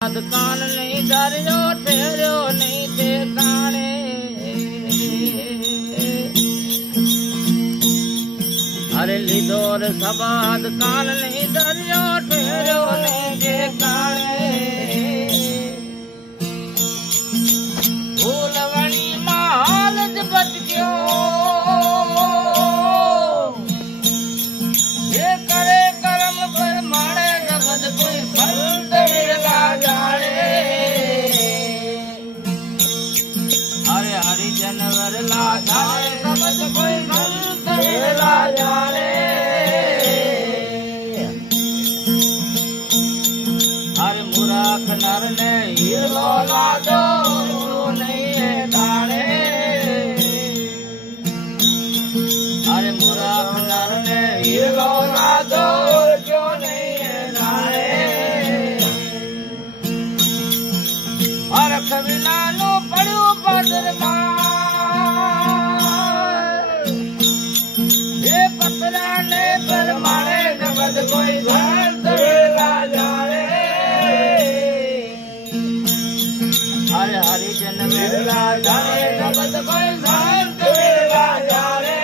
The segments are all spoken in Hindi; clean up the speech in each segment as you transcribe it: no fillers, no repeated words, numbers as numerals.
कान नहीं डरियो ठहरियो नहीं ठिकाने। हरे लिदोर सबाद कान नहीं डरियो ठहरियो नहीं ठिकाने। फूलवणी माल जपत क्यों ये करे कर्म पर मारे जगत कोई संत विरला जाने। हरे हरि जनवर ला जाने जगत कोई संत विरला जाने। हरे मूर्ख नर ने हीरो लादो नहीं है दाने। हरे मूर्ख नर ने हीरो लादो क्यों नहीं है दाने। हरख विनानो पड़ो पदर ये पतरा ने पर मारे जगत कोई संत विरला जाने। हरे हरि जन विरला जाने जगत कोई संत विरला जाने।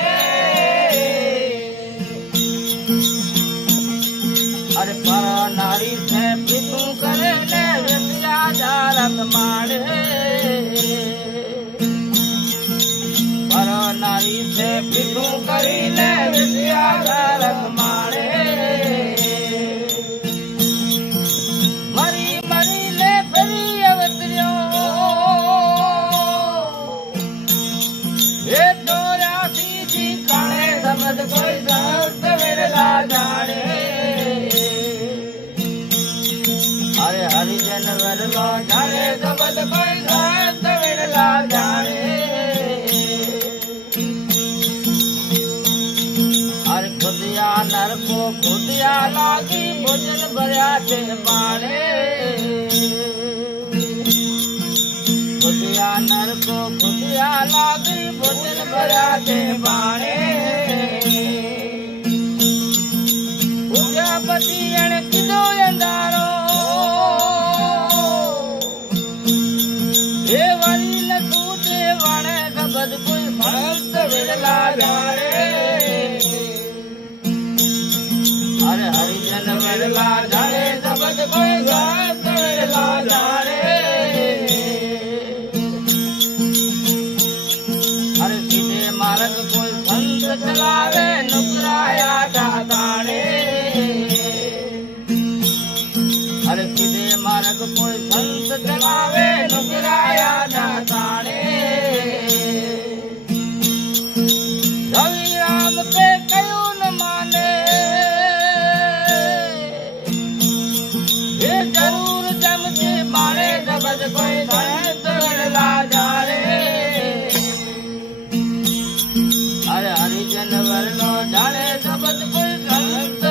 हरे पर नारी से पितु करे ने विद्या जारक मारे। पर नारी से पितु करी ने विद्या जारक मारे। मरी मरी ले फिरी अवतरियो ये चौरासी जी खाने समझ कोई संत विरला जाने। हरे हरि जन विरला जाने समझ कोई संत विरला जाने। हरे खुदिया नर को खुदिया लागी भोजन भरिया से माने। खुदिया नर को खुदिया लागी भोजन भरिया से माने। पूजापति अण किदो अंधारो ये वरी न तूते वणे सबद कोई संत विरला जाने। हरे हरि जन विरला जाने सबद कोई संत विरला जाने। हरे सीधे मार्ग कोई संत चलावे नुकराया दाताने। हरे सीधे मार्ग कोई संत चलावे नुकराया दाताने। रवि राम पे कयो न माने ये जरूर जम से मारे जबद कोई संत विरला जाने। हरे हरि जन विरला जाने जबद कोई संत